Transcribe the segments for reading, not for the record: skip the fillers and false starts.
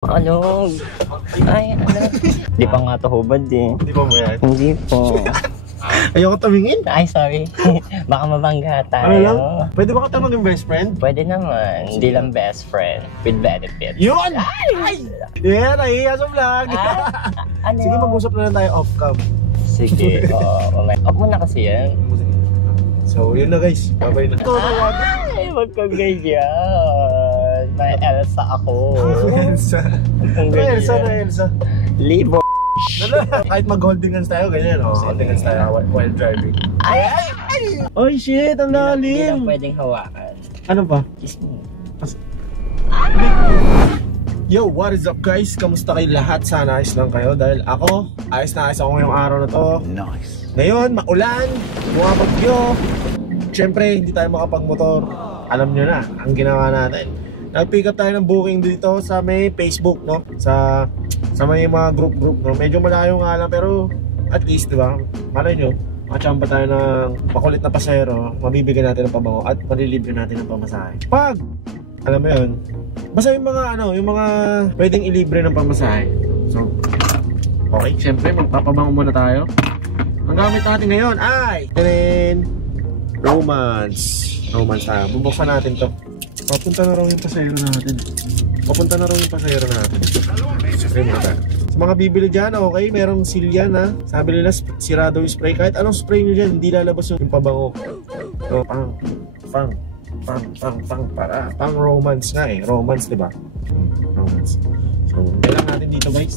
Ano? Ay, ano? Di pa nga to hubad eh. Hindi pa mo yan? Hindi po. Ayoko tumingin. Ay, sorry. Baka mabangga tayo. Ano lang? Pwede ba kita maging best friend? Pwede naman. Hindi lang best friend. With benefits. Yun! Ay! Yeah, nahihiya sa vlog. Ano? Sige, mag-usap na lang tayo off-cam. Sige. Oo. Off muna kasi yan. So, yun na guys. Bye-bye na. Ay, wag kang ganyan. May Elsa ako. Elsa. Kung Ano Elsa ganyan. na Elsa? Libo. Kahit mag-holding hands tayo, ganyan o. Holding hands tayo while driving. Ay! Oy, shit! Ang Hindi lang lalim! pwedeng hawakan. Ano ba? Kiss me. Yo, what is up guys? Kamusta kayo lahat? Sana ayos lang kayo dahil ako, ayos na ayos ako ngayong araw na to. Nice. Ngayon, maulan, bumabagyo. Siyempre, hindi tayo makapagmotor. Alam nyo na, ang ginawa natin. Nag-pick up tayo ng booking dito sa may Facebook, no? Sa may mga group, no? Medyo malayo nga lang, pero at least, di ba? Malay nyo, makachamba tayo ng makulit na pasahero, mabibigyan natin ng pabango at malilibre natin ng pamasahe. Pag, alam mo yun, basta yung mga yung mga pwedeng ilibre ng pamasahe. So, okay, syempre magpapabango muna tayo. Ang gamit natin ngayon ay romance tayo. Bubuksan natin to. Papunta na raw yung pasahero natin. Okay, muna. Sa mga bibili dyan, okay, merong silya na. Sabi nila, sirado yung spray. Kahit anong spray nyo dyan, hindi lalabas yung pabango. So, para pang romance nga eh. Romance, diba? Romance. So, kailangan natin dito guys.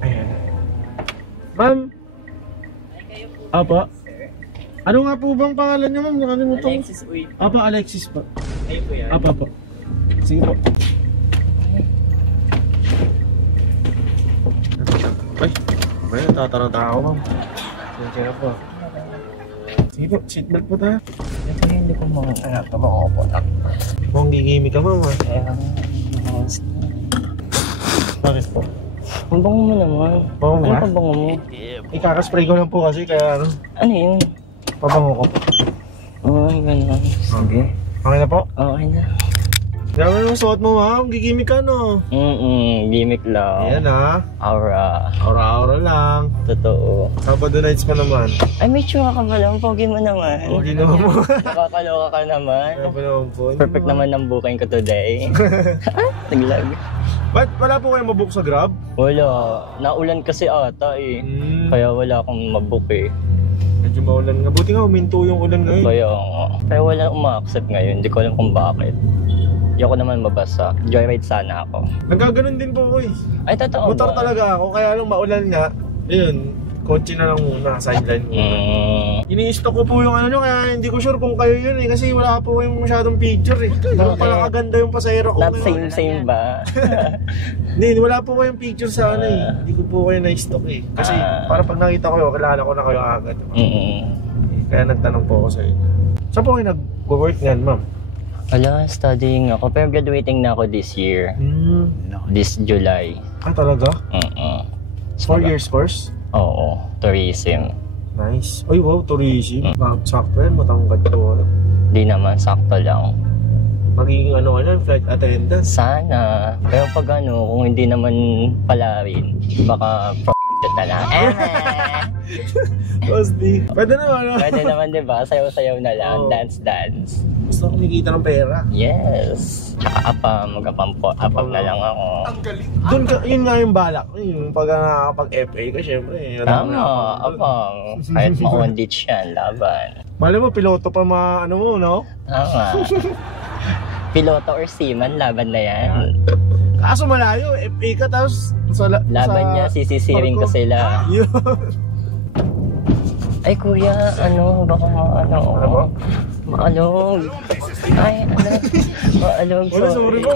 Ayan. Ma'am. Apa? Ano nga po bang pangalan niyo ma'am? Nakalimutan. Alexis Uy. Apa, Alexis pa. Ayun po yan. Apa. Sige po. Ay, may natataranta ako ma'am. Sige po. Sige po, seatbelt po tayo. Ito hindi ko mga pabango po. Mukhang gigimik ka ma'am ah. Kaya, Bakit po? ang bango mo naman. Bango mo Ano ba? pa bango mo? Ikakaspray ko lang po kasi kaya ano, Ano yun? pabango ko. Oo, ganun. Sige. Okay na po? Okay na. Grabe yung suot mo ma'am, gigimik ka no? Gimmick lang. Ayan ah, Aura. aura-aura lang. Totoo. Sabado nights pa naman. Ay, may tsura ka ba lang? Pogi mo naman. Okay naman mo. Nakakaloka ka naman. Kaya pa naman po. Perfect naman ang booking ko today. Naglag. Ba't wala po kayong mabook sa Grab? Wala. Naulan kasi ata eh. Kaya wala akong mabook eh. Medyo maulan nga. Buti nga huminto yung ulan ngayon. Kaya nga. Kaya wala uma-accept ngayon. Hindi ko alam kung bakit. Hindi ako naman mabasa. Joyride sana ako. Nagkaganon din po ko eh. Ay, totoo Motor ba? talaga ako. Kaya lang maulan nga. Ayun. Kotse na lang muna. Sideline muna. Ini-stock ko po yung ano nyo. Kaya hindi ko sure kung kayo yun eh. Kasi wala po kayong masyadong picture eh. Ganun pala kaganda yung pasahero ko. Not ngayon. same ba? Hindi, wala po kayong picture sa ano eh. Hindi ko po kayo na-stock eh. Kasi para pag nakita ko kayo, kilala ko na kayo agad. Kaya nagtanong po ako sa inyo. Saan po kayo nag-work nga, ma'am? Wala, studying ako. Pero graduating na ako this year. This July. Ah, talaga? 4 So, years course? Oo, tourism. Nice. Ay, wow, tourism. Sakto yan, matangkad ko. Di naman, sakto lang. Magiging ano flight attendant. Sana. Pero pag ano, kung hindi naman pala rin, baka na lang. Cosby. Pwede naman, no? Pwede naman, di ba? Sayaw-sayaw na lang. Oo. Dance. Gusto ko kumikita ng pera. Yes. Tsaka apam na lang ako. Doon ka, yun nga yung balak. Yung pag nakakapag-FA ka, syempre. Tama, apam. Kahit ma-on-ditch yan, laban. Mali mo, piloto pa ano mo, no? Tama. Piloto or seaman, laban na yan. Kaso malayo, FA ka, tapos Laban niya, sisisiring ko sila. Yun. Ay kuya, baka maalog. Ay, maalog. Wala, sorry po.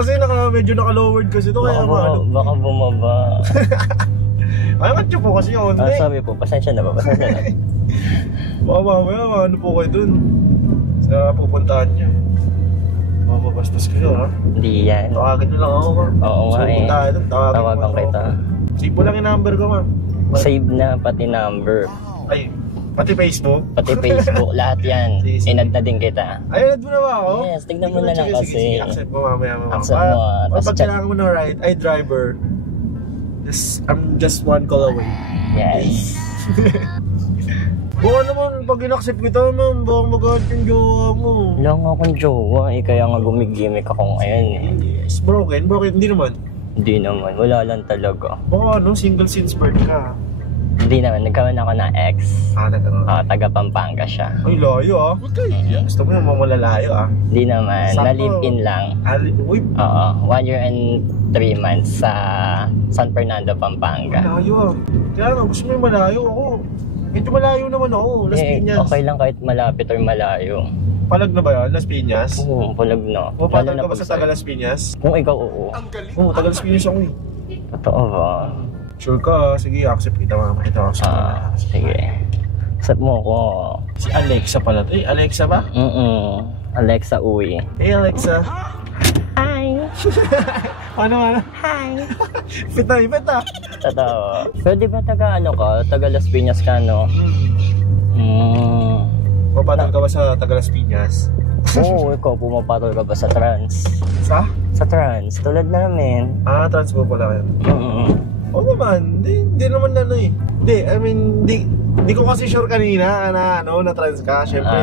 Kasi medyo naka-lowered kasi ito, kaya baka bumaba. Ay, matyo po kasi yun. Sabi po, pasensya na. Baka mamaya, po kayo dun sa pupuntahan niya. Mapapastas kayo, ha? Hindi yan. Tawagin nyo lang ako, ma'am. Oo nga eh. Tawagan kita. Save mo lang yung number ko, ma'am. Save na, pati number. Ay, Pati Facebook? Pati Facebook, lahat yan. Sige, sige. Inad na din kita. Ay, add mo na ba ako? Yes, tignan mo na lang Sige, kasi. sige, accept mo mamaya. Accept mo, tas Pag chat. kailangan mo na ride, ay driver. I'm just one call away. Yes. Baka naman, pag in-accept kita, ma'am, baka magalit yung jowa mo. Wala nga akong jowa eh, kaya nga gumigimik ako ngayon eh. Yes, broken, hindi naman. Hindi naman, wala lang talaga. Baka single since birth ka. Hindi naman, nagkaroon ako ng ex. Nagkaroon. Taga Pampanga siya. Ay, layo Gusto mo yung malalayo Hindi naman, Sakto. na-live-in lang. Uy, Oo, 1 year and 3 months sa San Fernando, Pampanga. malayo Kaya nga, gusto mo yung malayo ako. Medyo malayo naman ako, Las Piñas. Okay lang kahit malapit or malayo. Palag na ba yan, Las Piñas? Oo, pulag na. Pupatol Lalo na ka ba pag sa taga Las Piñas? Kung ikaw, oo. Oo, taga Las Piñas ako eh. Totoo ba? Sure ka, sige, accept kita mama. Ito ako sa Sige. Accept mo ko. Si Alexa pala to. Alexa ba? Alexa Uy. Alexa. Hi! Ano? Hi! Pita. Totoo. Pero di ba taga taga Las Piñas ka, no? Papatol ka ba sa taga Las Piñas? Oo, ikaw pumapatol ka ba sa trans? Sa? Sa trans, tulad namin. Transpo pala yan. Oo naman, hindi naman eh. Hindi ko kasi sure kanina na trans ka, syempre.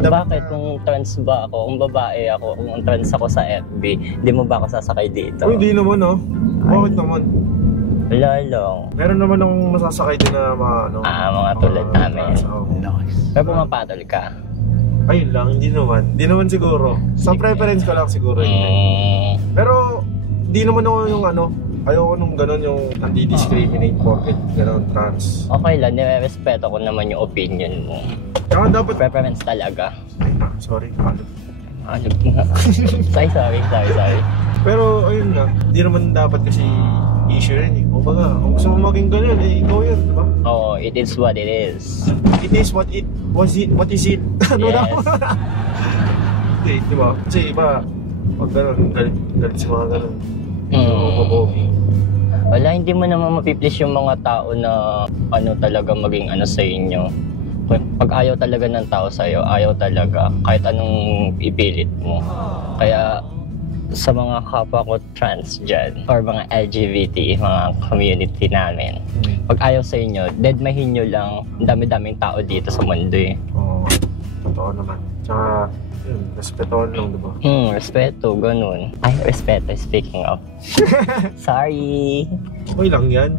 Bakit kung trans ba ako, kung babae ako, kung trans ako sa FB, hindi mo ba ako sasakay dito? Hindi naman Bakit naman? Wala lang. Meron naman akong masasakay din na mga tulad namin. Pero pumapatol ka? Ayun lang, hindi naman siguro. Sa preference ko lang siguro. Pero, di naman ako yung ayoko nung gano'n yung anti-discriminate porket gano'n trans. Okay lang, nire-respeto ko naman yung opinion mo. Saka dapat... Preference talaga. Ay, sorry. Alog nga. sorry. Pero, ayun nga. Hindi naman dapat kasi issue rin eh. O baga, kung gusto mo maging gano'n ikaw yun, diba? Oo, it is what it is. It is what it was it. What is it? Yes. Hindi, diba? Kasi iba, pag gano'n, galit sa mga gano'n. Wala, hindi mo naman mapiplease yung mga tao na talaga maging sa inyo. Pag ayaw talaga ng tao sa'yo, ayaw talaga kahit anong ipilit mo. Kaya sa mga kapwa ko trans dyan or mga LGBT, mga community namin, pag ayaw sa inyo, deadmahin nyo lang. Dami-daming tao dito sa mundo eh. Oo, totoo naman. Tsaka, respetuhan lang, diba? Respeto, ganun. Ay, respeto, speaking of. Sorry. Okay lang yan.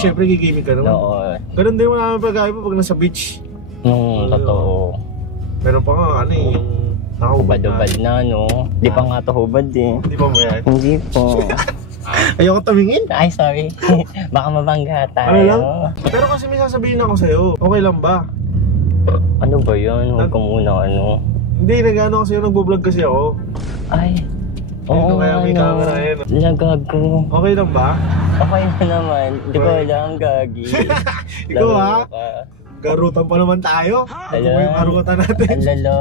Siyempre gigimik ka naman. Oo. Ganun din mo naman pag-ayaw mo pag nasa beach. Totoo. Meron pa nga, yung nakahubad Hubad-hubad na, no? Di pa nga to hubad eh. Hindi pa mo yan? Hindi po. Ayoko tumingin. Ay, sorry. Baka mabangga tayo. Ano lang? Pero kasi may sasabihin ako sa'yo. Okay lang ba? Ano ba yun? Huwag ka muna, Hindi, kasi nagbo-vlog kasi ako. Ay. Oo, kaya may camera yan. Lagago. Okay lang ba? Okay na naman. Di ko alam, gagi. Ikaw ha? Laro ka. Garutan pa naman tayo. Ano Hello? ba yung karutan natin? Ang lalo.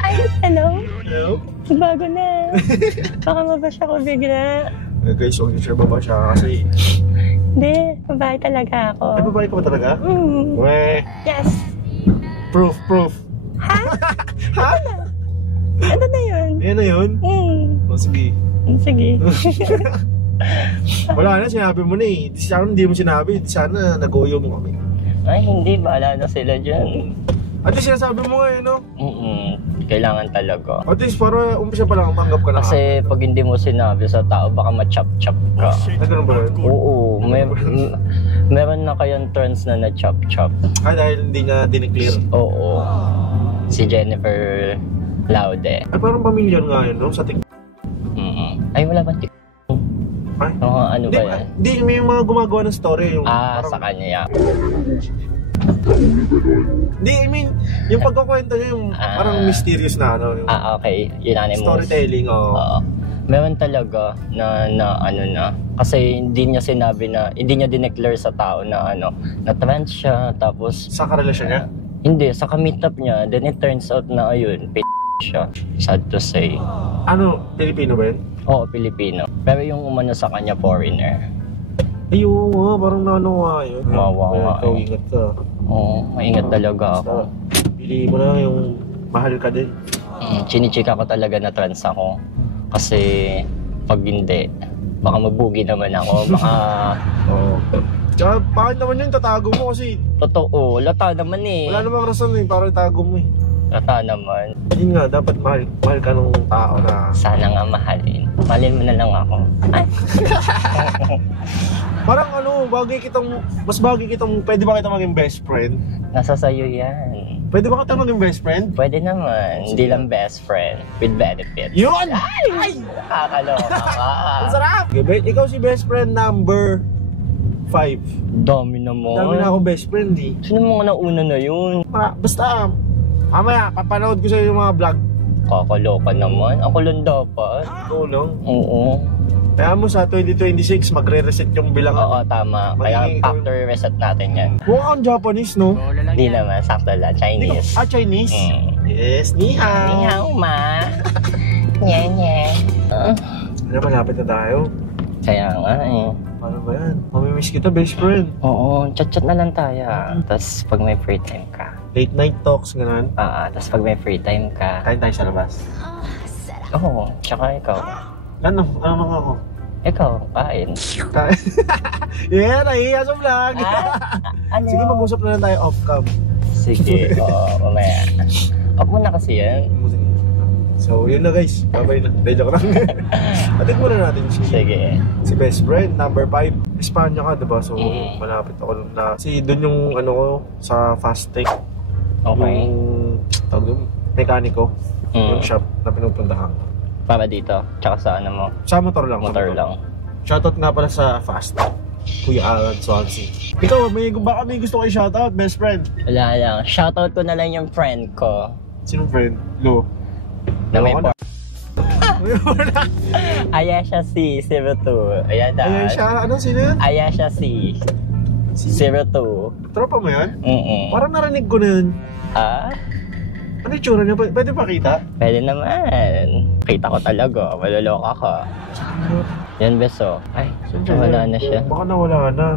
Ay, hello? Hello? Bago na. Baka mabasya ko bigla. Guys, huwag niyo sure ba siya kasi... Hindi, babae talaga ako. Ay, babae ka ba talaga? Weh. Yes. Proof. Ha? Ha? Ano na yun? Yan na yun? Sige. Sige. Wala na, sinabi mo na eh. Sana hindi mo sinabi. Sana nag-uyo mo kami. Ay, hindi. Bahala na sila dyan. At least sinasabi mo nga eh, no? Kailangan talaga. At least para umpisa pa lang, manggap ka na. Kasi pag hindi mo sinabi sa tao, baka ma-chop-chop ka. Ay, ganun ba yun? Oo. Meron na kayang turns na na-chop-chop. Dahil hindi na dineclear. Oo. Si Jennifer Laude. Ay, parang pamilya nga yun, no? Sa Ay, wala ba Ay? Ano ba yan? Hindi, may mga gumagawa ng story. Yung Sa kanya. Hindi, I mean, yung pagkukwento niya yung parang mysterious na yung Okay. Unanimous. storytelling, Oo. Meron talaga na kasi hindi niya sinabi hindi niya dineclare sa tao na na trans siya, tapos sa karelasyon niya? hindi, sa ka-meet up niya, then it turns out na siya. Sad to say. Pilipino ba yun? Oo, Pilipino. Pero yung umano sa kanya, foreigner. Ay, oo nga, parang nga yun. Wawa nga. Ikaw, ingat ka. Oo, maingat talaga ako. Pili mo na yung mahal ka din. Chinichika ko talaga na trans ako. Kasi pag hindi, baka mabugi naman ako. Baka... Oo. Tsaka bakit naman yun tatago mo kasi Totoo, lata naman eh. wala namang rason eh, parang itago mo eh. Lata naman. Yun nga, dapat mahal ka ng tao na... Sana nga mahalin. Mahalin mo na lang ako. Ay. Parang ano, mas bagay kitang, pwede ba kita maging best friend? Nasa sayo yan. Pwede ba kita maging best friend? Pwede naman. Hindi lang best friend. With benefits. Yun! Ay! Nakakaloka ka. Ang sarap! Okay, ikaw si best friend number 5. Dami naman. Dami na akong best friend eh. Sino mga nauna na yun? Basta, mamaya, papanood ko sa yung mga vlog. Kakaloka naman. Ako lang dapat. Oo, no? Oo. Kaya mo sa 2026, magre-reset yung bilang. Oo, tama. Kaya Magiging- factory reset natin yan. Mukhang Japanese, no? Hindi naman. Sakto lang. Chinese. Chinese? Mm. Yes, ni hao. Ni hao, ma. Nye, nye. Ano, malapit na tayo. Kaya nga eh. Paano ba yan? Mamimiss kita, best friend. Oo, chat-chat na lang tayo. Tapos pag may free time ka. Late night talks, gano'n. Tapos pag may free time ka. Kain tayo sa labas. Oo, tsaka ikaw. Ano lang ako? Ikaw, kain. Kain. Yeah, nahihiya sa vlog. Ano? Sige, mag-usap na lang tayo off-cam. Sige, oo, mamaya. Off mo na kasi yan. So, yun na guys. Bye-bye na. Hindi, joke lang. Atid muna natin Sige. si best friend, number 5. Espanya ka, diba? So, Mm. malapit ako na. Si doon yung ano ko, sa Fast Tech. Okay. Yung, tawag doon, mekaniko. Yung shop na pinupuntahan. Para dito, tsaka sa ano mo, Sa motor lang. motor lang. Shoutout nga pala sa Fast Tech. Kuya Alan Swansea. Ikaw, baka may gusto kayo shoutout, best friend. Wala lang. Shoutout ko na lang yung friend ko. Sinong friend? Lo. Na may Ako na. Ayesha C, 02. Ayan na. Ayun siya, ano sino yun? Ayesha C, 02. Tropa mo yun? Parang... Parang narinig ko na yun. Ah? Ano yung tsura niya? Pwede pakita? Pwede naman. Kita ko talaga. Maloloka ka. Yan, beso. Ay, wala na siya. Baka nawala na.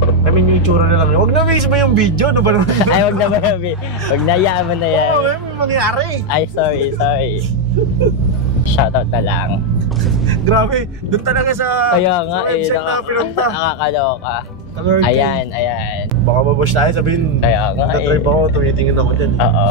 I mean, yung itsura na lang. Huwag na mismo yung video. Ano ba naman? Ay, wag na ba yabi? Wag na yaman na yan. Oo, may mangyari. Ay, sorry. Shoutout na lang. Grabe, doon talaga sa Kaya nga sa eh, website na pinunta. nakakaloka. Tagal Ayan. Baka mabush tayo, sabihin. Kaya nga eh. Nagdadrive ako, tumitingin ako dyan. Oo.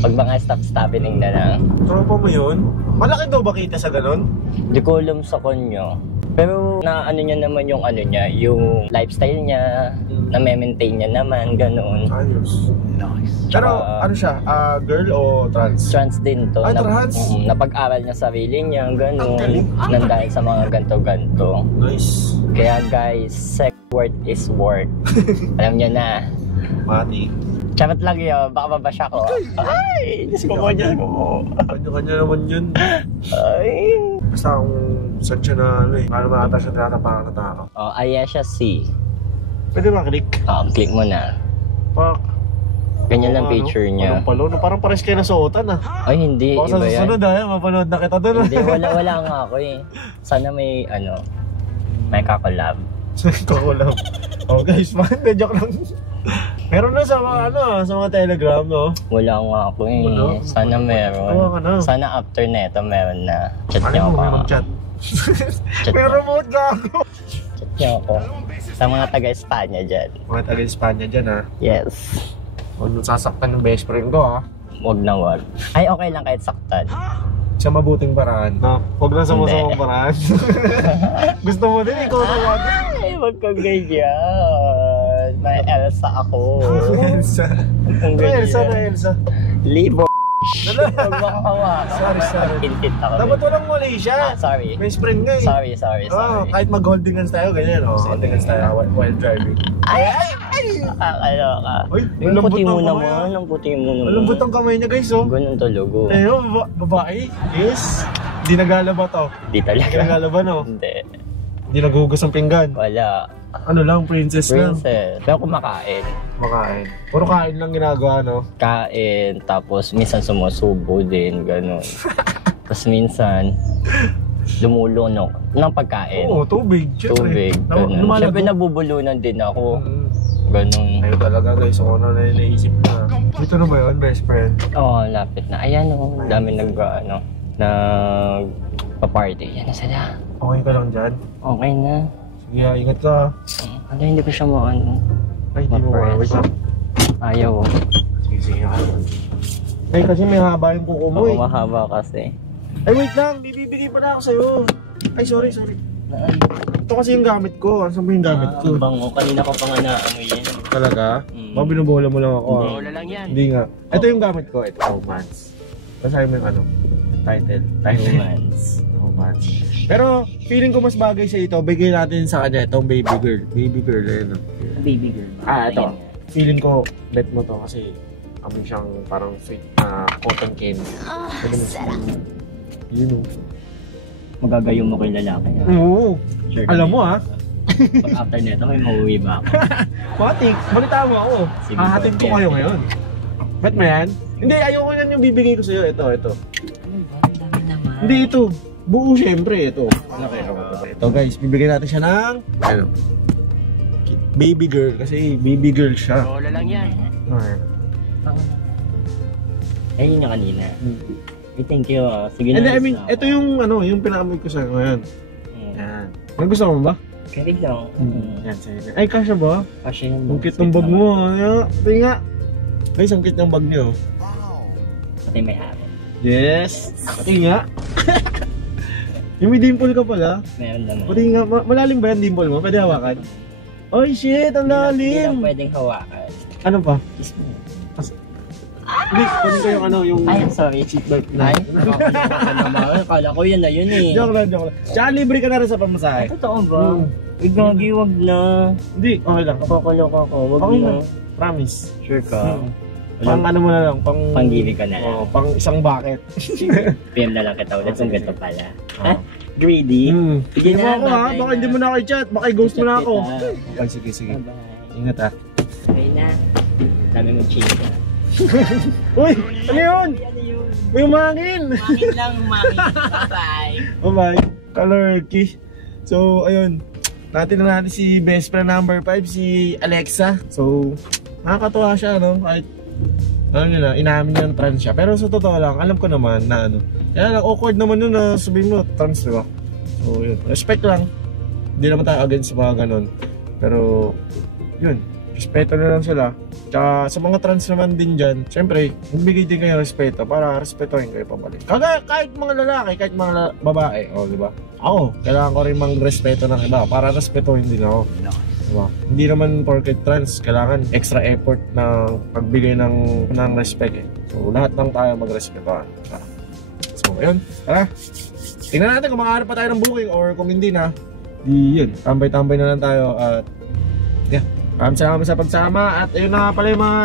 Pag mga stop-stopping na lang. Tropa mo yun? Malaki daw ba kita sa ganon? Di ko alam sa kanyo. Pero na ano niya naman yung ano niya, yung lifestyle niya, na maintain niya naman, ganun. Ayos. Nice. Pero ano siya, girl o trans? Trans din to. Ah, trans? Napag-aral niya sarili niya, Ang ganun. galing. Nandahil sa mga ganto-ganto. Nice. Kaya guys, sex worth is worth. Alam niyo na. Mati. Charot lang yun, baka mabasya ko. Ay! Diyos ko po, Diyos ko po. Kanya-kanya naman yun. Ay! Basta kung saan siya na ano eh. Paano makata siya tinatapakan na tao. Oh, Ayesha C. Pwede ba click? Click mo na. Pak. Ganyan lang picture niya. Anong palo? No, parang pares kayo na suotan ah. Ay, hindi. Baka sa Iba yan. susunod mapanood na kita doon. Hindi, wala nga ako eh. Sana may, may kakolab. Kakulab. Oh guys, joke lang. Meron na sa mga sa mga Telegram, no? Wala nga ako eh. Wala? Sana meron. Tawa ka na. Sana after neto meron na. Chat niyo Ano mo, may ako. mag-chat? Chat May niyo. remote gago. Chat niyo ako. Sa mga taga-Espanya dyan. Mga taga-Espanya dyan ha. Yes. Huwag nung sasaktan ng best friend ko ha. Wag na wag. Ay, okay lang kahit saktan. Sa mabuting paraan. No? Huwag na sa masamang Hindi. paraan. Gusto mo din, ikaw na wag. Ay, wag kang ganyan. May Elsa ako. Elsa. Wag kang Ano Elsa na ganyan. Elsa? Libo. Huwag makahawa. Sorry. Pintit ako. Dapat walang mali siya. Sorry. Best friend nga eh. Sorry. Kahit mag-holding hands tayo, ganyan. Holding hands tayo while driving. Ay! Nakakaloka. Uy, Ang lambot puti ng mo kamay, naman. Ang puti mo naman. Ang lambot ang kamay niya guys, oh. Ganun talaga. Ayun, babae. Yes. Hindi nagalaba to. Di Hindi talaga. nagalaba, no? Hindi. Hindi nagugas ang pinggan. Wala. Ano lang, princess lang. Princess. Pero kumakain. Makain. Puro kain lang ginagawa, no? Kain. Tapos minsan sumusubo din. Ganun. Tapos minsan lumulunok ng pagkain. Oo, tubig. Siyempre. Tubig. Ganun. Lumalago. Siyempre nabubulunan din ako. Ganun. Ayun talaga guys, so ano na naisip na. Ito na ba yun, best friend? Oo, lapit na. Ayan o, dami nagpa-party. Yan na sila. Okay ka lang dyan? Okay na. Sige, ingat ka. Ano, hindi ko siya maano. Ay, hindi mo wait lang. Ayaw. Sige, sige. Ay, kasi may haba yung kuko mo Oo, eh. mahaba kasi. Ay, wait lang. Bibigay pa na ako sa'yo. Ay, sorry. Ito kasi yung gamit ko. Ano ba yung gamit ko? Ang bango. Kanina ko pa nga naamoy yan. Talaga? Mm. Baka binubola mo lang ako. Bola lang yan. Hindi nga. Ito yung gamit ko. Ito, Romance. Basahin mo yung ano? Title. Romance. Romance. Pero, feeling ko mas bagay sa ito. Bigay natin sa kanya itong baby girl. Baby girl, ayun. Baby girl. Ito. Feeling ko, bet mo to kasi amoy siyang parang sweet na cotton candy. Pwede mo siya. Yun o. Magagayong mo kay lalaki. Oo. Sure Alam mo ha? Pag after nito, may mauwi ba ako? Matik, balita mo ako. Sige, Hahatid ko kayo ngayon. Bet mo yan? Hindi, ayoko yan yung bibigay ko sa'yo. Ito. Ano ba? Ang dami naman. Hindi ito. Buo syempre. Ito. Ito guys, bibigyan natin siya ng ano? Baby girl. Kasi baby girl siya. Bola lang yan. Okay. Ay, yun yung kanina. Ay, thank you. Sige na. And I mean, ito yung ano, yung pinakamit ko sa'yo ngayon. Yan. May gusto mo ba? Kaya lang. Yan, sa'yo na. Ay, kasya ba? Kasi yun. Ang cute ng bag mo. Ito nga. Guys, ang cute ng bag niyo. Pati may hari. Yes. Pati nga. Yung may dimple ka pala. Meron naman. Pati nga. Malalim ba yung dimple mo? Pwede hawakan? Oy, shit! Ang Hindi lang lalim! pwedeng hawakan. Ano pa? Kiss mo. Hindi, pwede ko yung ano, yung... Ay, sorry. seatbelt na. Ay, nakakaloka ka naman. Kala ko yun na yun eh. Joke lang. Tsaka libre ka na rin sa pamasahe. Totoo ba? Igagi, wag na. Hindi, okay lang. Nakakaloka ko. Wag Okay na. lang. Promise. Sure ka. Pang ano mo na lang, pang... Pang-giving ka na lang. Pang isang bucket. PM na lang kita ulit kung Sige, ganito sige. pala. Ha? Greedy? Sige Hindi mo na, ako ha, bye-bye baka hindi na. mo na ako i-chat, baka i-ghost mo na ako. Kita. Ay, sige. Bye-bye. Ingat ha. Okay na. Dami mong chika. Uy, ano yun? Ano yun? May umangin! Umangin lang, umangin. Bye-bye. Bye-bye. Kalurky. So, ayun. Natin na natin si best friend number 5, si Alexa. So, nakakatuwa siya, no? Kahit, ano nyo na, inamin niya trans siya. Pero sa totoo lang, alam ko naman na ano. Kaya lang, awkward naman yun na sabihin mo, trans, diba? So, yun. Respect lang. Hindi naman tayo against sa mga ganun. Pero, yun. Respeto na lang sila. Tsaka sa mga trans naman din dyan, syempre, magbigay din kayo respeto para respetuhin kayo pabalik. Kahit mga lalaki, kahit mga babae, di ba? Ako, kailangan ko rin respeto ng iba para respetuhin din ako. Diba? Hindi naman porket trans, kailangan extra effort na pagbigay ng respect eh. So, lahat ng tayo magrespetuhan. So, ayun. Tara. Tingnan natin kung makaharap pa tayo ng booking or kung hindi na, di yun. Tambay-tambay na lang tayo at yeah. Salamat sa pagsama at ayun na pala yung mga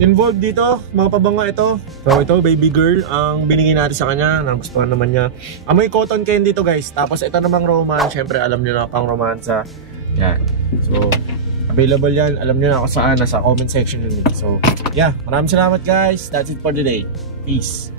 involved dito, mga pabango ito. So ito, baby girl, ang binigay natin sa kanya, nagustuhan naman niya. Amoy cotton candy to guys. Tapos ito namang romance, syempre alam niyo na pang romansa. Yan. So, available yan. Alam niyo na kung saan, nasa comment section yun. So, yeah, maraming salamat guys. That's it for today. Peace.